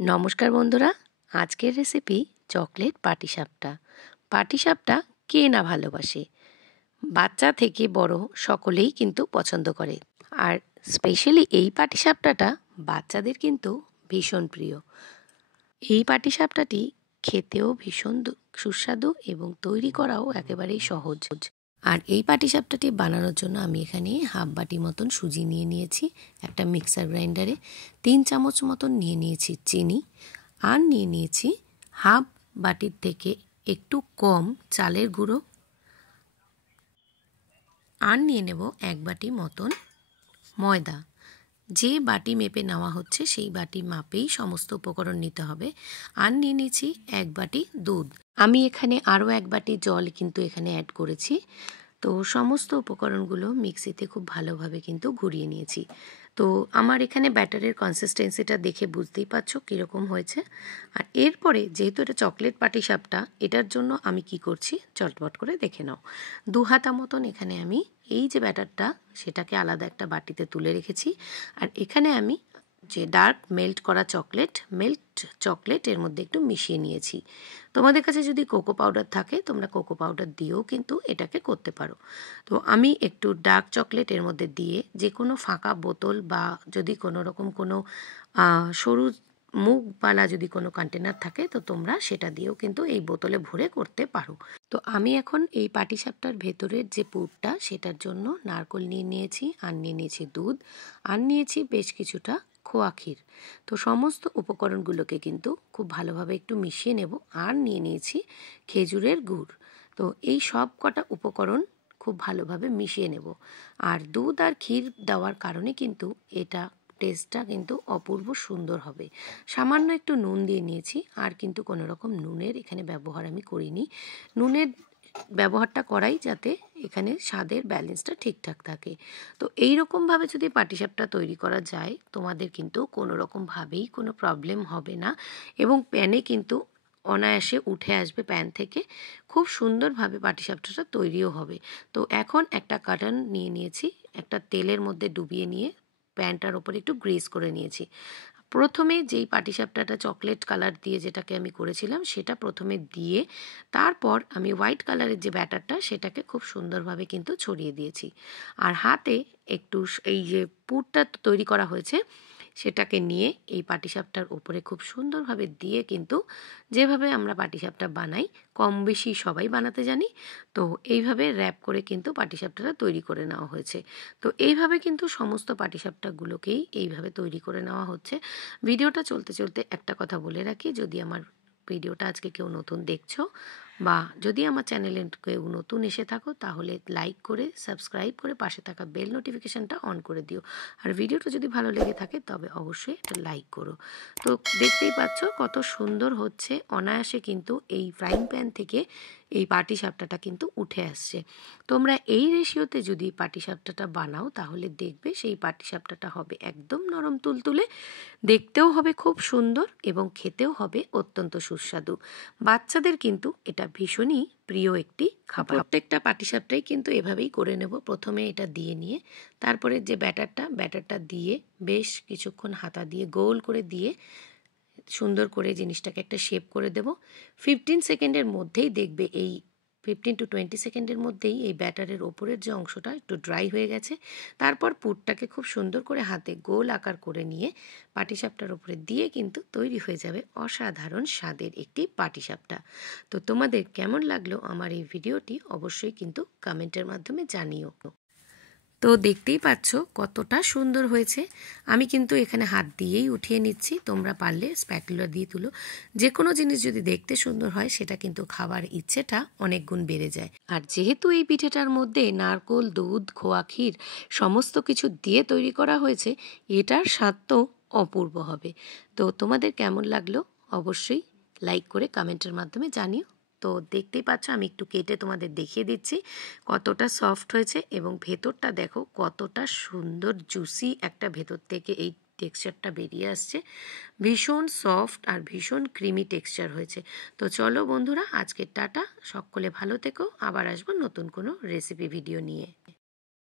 নমস্কার বন্ধুরা, আজকের রেসিপি চকলেট পাটিসাপটা। পাটিসাপটা কে না ভালোবাসে? বাচ্চা থেকে বড় সকলেই কিন্তু পছন্দ করে। আর স্পেশালি এই পাটিসাপটাটা বাচ্চাদের কিন্তু ভীষণ প্রিয়। এই পাটিসাপটাটি খেতেও ভীষণ সুস্বাদু এবং তৈরি করাও একেবারেই সহজ। আর এই পাটিসাপটাটি বানানোর জন্য আমি এখানে হাফ বাটি মতন সুজি নিয়ে নিয়েছি একটা মিক্সার গ্রাইন্ডারে, 3 চামচ মতন নিয়ে নিয়েছি চিনি, আর নিয়ে নিয়েছি হাফ বাটির থেকে একটু কম চালের গুঁড়ো, আর নিয়ে নেব 1 বাটি মতন ময়দা। যে বাটি মেপে নেওয়া হচ্ছে সেই বাটি মাপেই সমস্ত উপকরণ নিতে হবে। আর নিয়ে নিয়েছি 1 বাটি দুধ। আমি এখানে আরও 1 বাটি জল কিন্তু এখানে অ্যাড করেছি। তো সমস্ত উপকরণগুলো মিক্সিতে খুব ভালোভাবে কিন্তু ঘুরিয়ে নিয়েছি। তো আমার এখানে ব্যাটারের কনসিস্টেন্সিটা দেখে বুঝতেই পারছো কীরকম হয়েছে। আর এরপরে যেহেতু এটা চকলেট পাটিসাপটা, এটার জন্য আমি কি করছি চটপট করে দেখে নাও। 2 হাতা মতন এখানে আমি এই যে ব্যাটারটা সেটাকে আলাদা একটা বাটিতে তুলে রেখেছি। আর এখানে আমি যে ডার্ক মেল্ট চকলেট এর মধ্যে একটু মিশিয়ে নিয়েছি। তোমাদের কাছে যদি কোকো পাউডার থাকে তোমরা কোকো পাউডার দিয়েও কিন্তু এটাকে করতে পারো। তো আমি একটু ডার্ক চকলেট এর মধ্যে দিয়ে যে কোনো ফাঁকা বোতল বা যদি কোনো রকম কোনো সরু মুখওয়ালা যদি কোনো কন্টেনার থাকে তো তোমরা সেটা দিয়েও কিন্তু এই বোতলে ভরে করতে পারো। তো আমি এখন এই পাটিসাপটার ভেতরের যে পুরটা সেটার জন্য নারকেল নিয়ে নিয়েছি, আর নিয়ে নিয়েছি দুধ, আর নিয়েছি বেশ কিছুটা খোয়া ক্ষীর। তো সমস্ত উপকরণগুলোকে কিন্তু খুব ভালোভাবে একটু মিশিয়ে নেব। আর নিয়ে নিয়েছি খেজুরের গুড়। তো এই সব কটা উপকরণ খুব ভালোভাবে মিশিয়ে নেব। আর দুধ আর ক্ষীর দেওয়ার কারণে কিন্তু এটা টেস্টটা কিন্তু অপূর্ব সুন্দর হবে। সামান্য একটু নুন দিয়ে নিয়েছি, আর কিন্তু কোনো রকম নুনের এখানে ব্যবহার আমি করিনি। নুনের ব্যবহারটা করাই যাতে এখানে স্বাদের ব্যালেন্সটা ঠিকঠাক থাকে। তো এই রকমভাবে যদি পাটিসাপটা তৈরি করা যায় তোমাদের কিন্তু কোনো রকমভাবেই কোনো প্রবলেম হবে না, এবং প্যানে কিন্তু অনায়াসে উঠে আসবে প্যান থেকে, খুব সুন্দরভাবে পাটিসাপটাটা তৈরিও হবে। তো এখন একটা কাটান নিয়ে নিয়েছি, একটা তেলের মধ্যে ডুবিয়ে নিয়ে প্যানটার ওপরে একটু গ্রেস করে নিয়েছি। প্রথমে যেই পাটিসাপটাটা চকলেট কালার দিয়ে যেটাকে আমি করেছিলাম সেটা প্রথমে দিয়ে তারপর আমি হোয়াইট কালারের যে ব্যাটারটা সেটাকে খুব সুন্দরভাবে কিন্তু ছড়িয়ে দিয়েছি। আর হাতে একটু এই যে পুরটা তৈরি করা হয়েছে সেটাকে নিয়ে এই পাটিসাপটার উপরে খুব সুন্দরভাবে দিয়ে কিন্তু যেভাবে আমরা পাটিসাপটা বানাই কম বেশি সবাই বানাতে জানি, তো এইভাবে র্যাপ করে কিন্তু পাটিসাপটাটা তৈরি করে নেওয়া হয়েছে। তো এইভাবে কিন্তু সমস্ত পাটিসাপটাগুলোকেই এইভাবে তৈরি করে নেওয়া হচ্ছে। ভিডিওটা চলতে চলতে একটা কথা বলে রাখি, যদি আমার ভিডিওটা আজকে কেউ নতুন দেখছো বা যদি আমার চ্যানেলে কেউ নতুন এসে থাকো তাহলে লাইক করে সাবস্ক্রাইব করে পাশে থাকা বেল নোটিফিকেশানটা অন করে দিও। আর ভিডিওটা যদি ভালো লেগে থাকে তবে অবশ্যই একটা লাইক করো। তো দেখতেই পাচ্ছ কত সুন্দর হচ্ছে, অনায়াসে কিন্তু এই ফ্রাইং প্যান থেকে এই পাটিসাপটাটা কিন্তু উঠে আসছে। তোমরা এই রেশিওতে যদি পাটিসাপটাটা বানাও তাহলে দেখবে সেই পাটিসাপটাটা হবে একদম নরম তুলতুলে, দেখতেও হবে খুব সুন্দর এবং খেতেও হবে অত্যন্ত সুস্বাদু। বাচ্চাদের কিন্তু এটা ভীষণই প্রিয় একটি খাবার। প্রত্যেকটা পাটিসাপটাই কিন্তু এভাবেই করে নেব। প্রথমে এটা দিয়ে নিয়ে তারপরে যে ব্যাটারটা দিয়ে বেশ কিছুক্ষণ হাতা দিয়ে গোল করে দিয়ে সুন্দর করে জিনিসটাকে একটা শেপ করে দেব। 15 সেকেন্ডের মধ্যেই দেখবে এই 15 to 20 সেকেন্ডের মধ্যেই এই ব্যাটারের ওপরের যে অংশটা একটু ড্রাই হয়ে গেছে। তারপর পুরটাকে খুব সুন্দর করে হাতে গোল আকার করে নিয়ে পাটিসাপটার উপরে দিয়ে কিন্তু তৈরি হয়ে যাবে অসাধারণ স্বাদের একটি পাটিসাপটা। তো তোমাদের কেমন লাগলো আমার এই ভিডিওটি অবশ্যই কিন্তু কমেন্টের মাধ্যমে জানিও। তো দেখতেই পাচ্ছ কতটা সুন্দর হয়েছে। আমি কিন্তু এখানে হাত দিয়েই উঠিয়ে নিচ্ছি, তোমরা পারলে স্প্যাটুলা দিয়ে তুলো। যে কোনো জিনিস যদি দেখতে সুন্দর হয় সেটা কিন্তু খাবার ইচ্ছেটা অনেক গুণ বেড়ে যায়। আর যেহেতু এই পিঠেটার মধ্যে নারকোল, দুধ, খোয়া ক্ষীর সমস্ত কিছু দিয়ে তৈরি করা হয়েছে, এটার স্বাদ তো অপূর্ব হবে। তো তোমাদের কেমন লাগলো অবশ্যই লাইক করে কমেন্টের মাধ্যমে জানিও। তো দেখতেই পাচ্ছ আমি একটু কেটে তোমাদের দেখিয়ে দিচ্ছি কতটা সফট হয়েছে, এবং ভেতরটা দেখো কতটা সুন্দর জুসি একটা ভেতর থেকে এই টেক্সচারটা বেরিয়ে আসছে। ভীষণ সফট আর ভীষণ ক্রিমি টেক্সচার হয়েছে। তো চলো বন্ধুরা, আজকের টাটা, সকলে ভালো থেকো, আবার আসবো নতুন কোনো রেসিপি ভিডিও নিয়ে।